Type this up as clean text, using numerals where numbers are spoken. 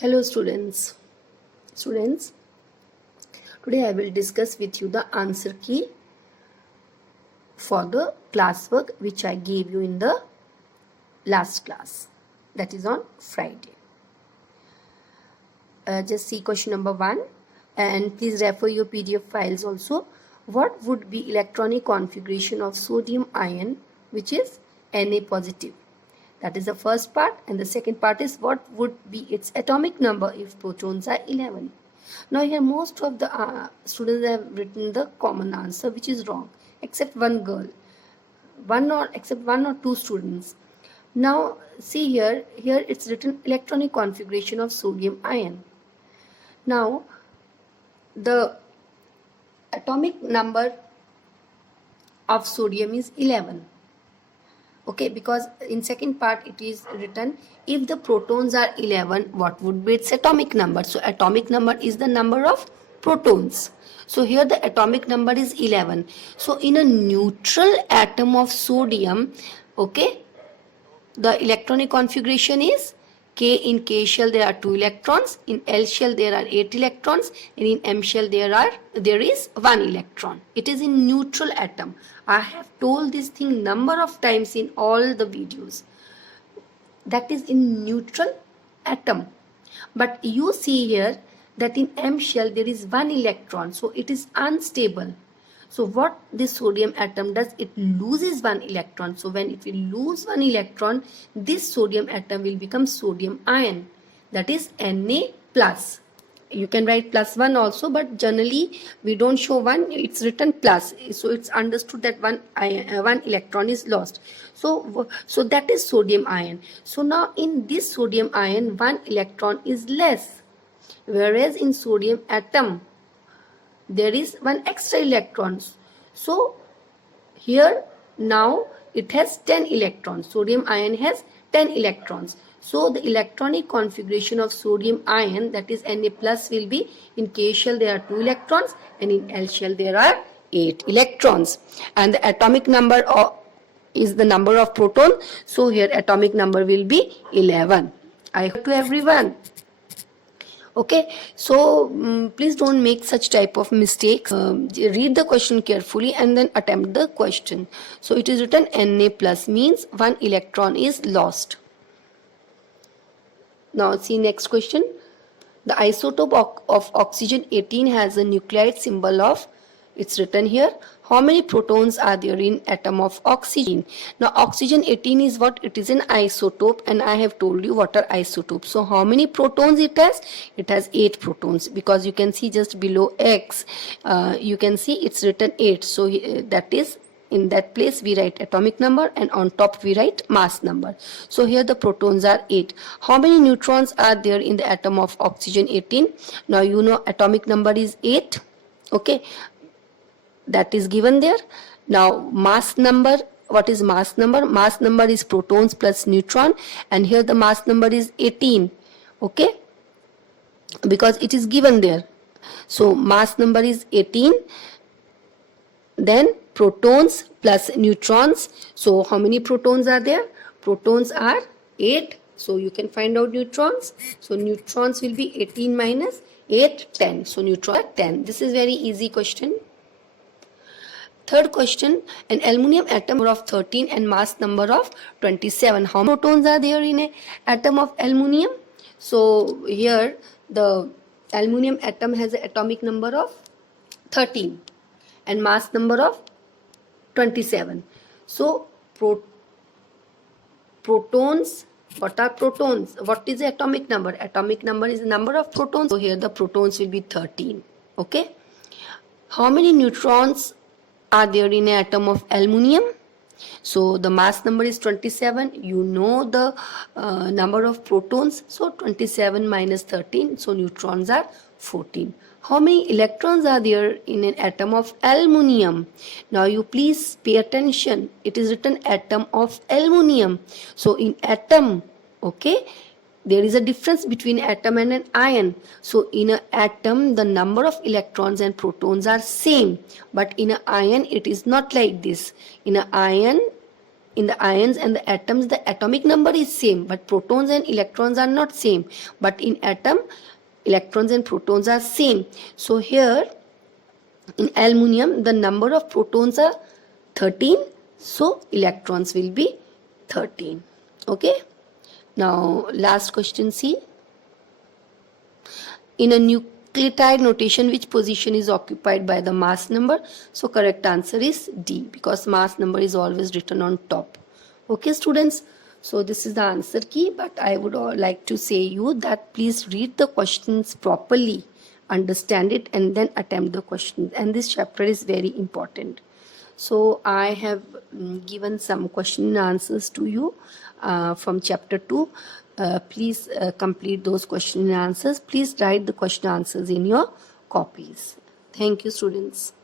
Hello students. Today I will discuss with you the answer key for the classwork which I gave you in the last class, that is on Friday. Just see question number 1 and please refer your PDF files also. What would be electronic configuration of sodium ion which is Na positive? That is the first part, and the second part is what would be its atomic number if protons are 11. Now here most of the students have written the common answer which is wrong except one girl, one or two students. Now see here it's written electronic configuration of sodium ion. Now the atomic number of sodium is 11. Okay, because in second part it is written if the protons are 11, what would be its atomic number? So atomic number is the number of protons. So here the atomic number is 11. So in a neutral atom of sodium, okay, the electronic configuration is K. In K shell there are 2 electrons, in L shell there are 8 electrons, and in M shell there is 1 electron. It is in neutral atom. I have told this thing number of times in all the videos. That is in neutral atom. But you see here that in M shell there is 1 electron, so it is unstable. So what this sodium atom does, it loses 1 electron. So when it will lose 1 electron, this sodium atom will become sodium ion. That is Na plus. You can write +1 also, but generally we don't show 1, it's written plus. So it's understood that one electron is lost. So that is sodium ion. So now in this sodium ion, 1 electron is less. Whereas in sodium atom, there is 1 extra electron. So here now it has 10 electrons. Sodium ion has 10 electrons. So the electronic configuration of sodium ion, that is Na plus, will be in K shell there are 2 electrons and in L shell there are 8 electrons. And the atomic number is the number of proton. So here atomic number will be 11. I hope to everyone. Okay, so please don't make such type of mistakes. Read the question carefully and then attempt the question. So it is written Na plus means 1 electron is lost. Now see next question. The isotope of oxygen 18 has a nuclide symbol of, it's written here, how many protons are there in atom of oxygen? Now oxygen 18 is what? It is an isotope, and I have told you what are isotopes. So how many protons it has? It has 8 protons, because you can see just below X, you can see it's written 8. So that is, in that place we write atomic number and on top we write mass number. So here the protons are 8. How many neutrons are there in the atom of oxygen 18? Now you know atomic number is 8. Okay, that is given there. Now mass number, what is mass number? Mass number is protons plus neutron, and here the mass number is 18. Okay, because it is given there. So mass number is 18. Then protons plus neutrons. So how many protons are there? Protons are 8. So you can find out neutrons. So neutrons will be 18 minus 8, 10. So neutrons are 10. This is very easy question. Third question, an aluminum atom of 13 and mass number of 27. How many protons are there in an atom of aluminum? So here the aluminum atom has an atomic number of 13 and mass number of 27. So protons, what are protons? What is the atomic number? Atomic number is the number of protons. So here the protons will be 13. Okay. How many neutrons are there in an atom of aluminum? So the mass number is 27. You know the number of protons. So 27 minus 13. So neutrons are 14. How many electrons are there in an atom of aluminum? Now you please pay attention. It is written atom of aluminum. So in atom, okay, there is a difference between atom and an ion. So in an atom, the number of electrons and protons are same. But in an ion, it is not like this. In an ion, in the ions and the atoms, the atomic number is same, but protons and electrons are not same. But in atom, electrons and protons are same. So here in aluminium, the number of protons are 13, so electrons will be 13. Okay. Now last question, see. In a nucleotide notation, which position is occupied by the mass number? So correct answer is D, because mass number is always written on top. Okay students, so this is the answer key, but I would like to say you that please read the questions properly, understand it, and then attempt the questions, and this chapter is very important. So I have given some question and answers to you from chapter 2. Please complete those question and answers. Please write the question answers in your copies. Thank you students.